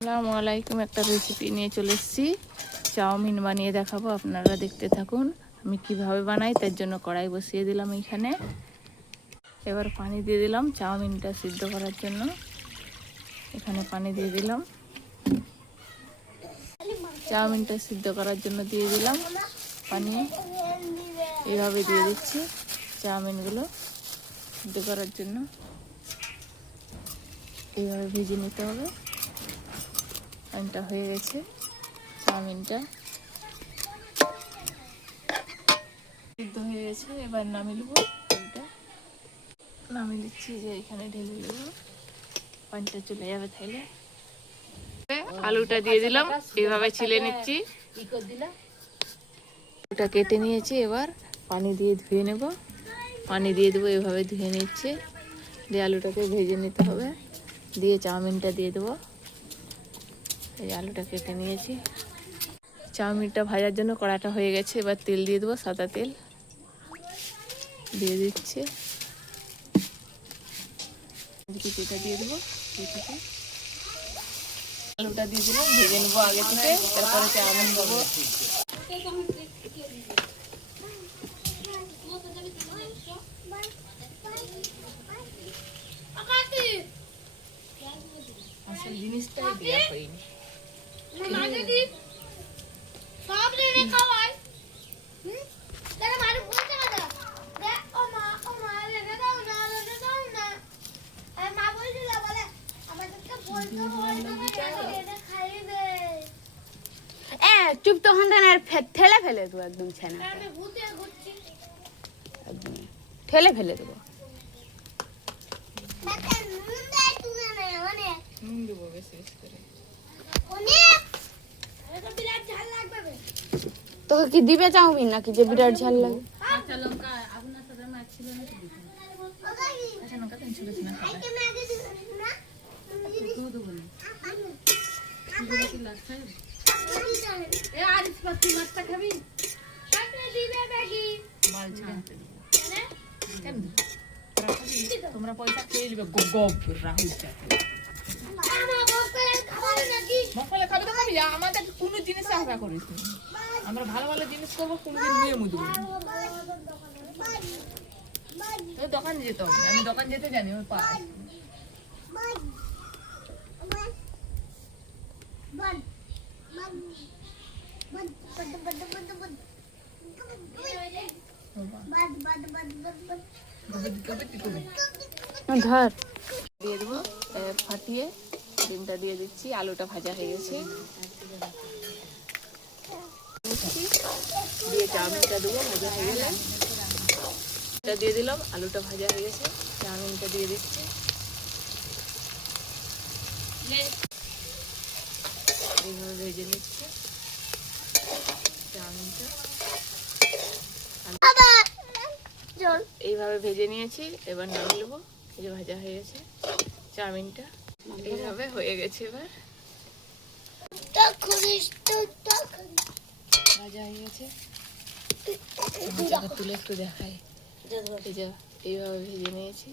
আসসালামু আলাইকুম। একটা রেসিপি নিয়ে চলে এসেছি, চাউমিন বানিয়ে দেখাবো। আপনারা দেখতে থাকুন আমি কিভাবে বানাই। তার জন্য কড়াই বসিয়ে দিলাম এখানে। এবার পানি দিয়ে দিলাম চাউমিনটা সিদ্ধ করার জন্য। এখানে পানি দিয়ে দিলাম, চাউমিনটা সিদ্ধ করার জন্য দিয়ে দিলাম পানি। এইভাবে দিয়ে দিচ্ছি চাউমিনগুলো সিদ্ধ করার জন্য। এইভাবে ভেজে নিতে হবে। পানিটা হয়ে গেছে, চাউমিনটা সিদ্ধ হয়ে গেছে। এবার নামিয়ে নেবো, নামিয়ে দিচ্ছি যে এখানে ঢেলে দেবো, পানিটা চলে যাবে। তাইলে আলুটা দিয়ে দিলাম, এইভাবে ছিলে নিচ্ছি। আলুটা কেটে নিয়েছি, এবার পানি দিয়ে ধুয়ে নেব। পানি দিয়ে দেবো, এভাবে ধুয়ে নিচ্ছে। দিয়ে আলুটাকে ভেজে নিতে হবে, দিয়ে চাউমিনটা দিয়ে দেবো। এই আলুটা কেটে নিয়েছি। চাউমিনটা ভাজার জন্য কড়াটা হয়ে গেছে। এবার তেল দিয়ে দেবো, সাদা তেল দিয়ে দিচ্ছে। এটা দিয়ে দেবো, আলুটা দিয়ে দিলাম, ভেজে নেবো আগে থেকে, তারপরে চাউমিন দেবো। আসল জিনিসটাই দেওয়া হয়নি। চুপ তো হন আর ঠেলে ফেলে দেবো একদম ছানা, ঠেলে ফেলে দেবো। তোকে কি দিবে চাউমিন নাকি যে বিরাট ঝাল লাগে? তোমরা পয়সা খেয়ে নিবে। রাহুল আমাদের কোনো জিনিস আশা করিস, আমরা ভালো ভালো জিনিস করবো, কোনোদিন নিয়ে মুদব। দোকান যেতে হবে, আমি দোকান যেতে জানি, ওই পাই। ধর দিয়ে দেবো, ফাটিয়ে ডিমটা দিয়ে দিচ্ছি। আলুটা ভাজা হয়ে গেছে, দিয়ে চাউমিনটা দেবো, ভাজা হয়ে গেলে এটা দিয়ে দিলাম। আলুটা ভাজা হয়ে গেছে, চাউমিনটা দিয়ে দিচ্ছি। এইভাবে ভেজে নিচ্ছি চাউমিনটা। এইভাবে ভেজে নিয়েছি, এবার নামিয়ে নেবো। এই যে ভাজা হয়ে গেছে চাউমিনটা, এইভাবে হয়ে গেছে। এবার ভাজা হয়ে গেছে, তুলে একটু দেখাই। এইভাবে ভেজে নিয়েছি।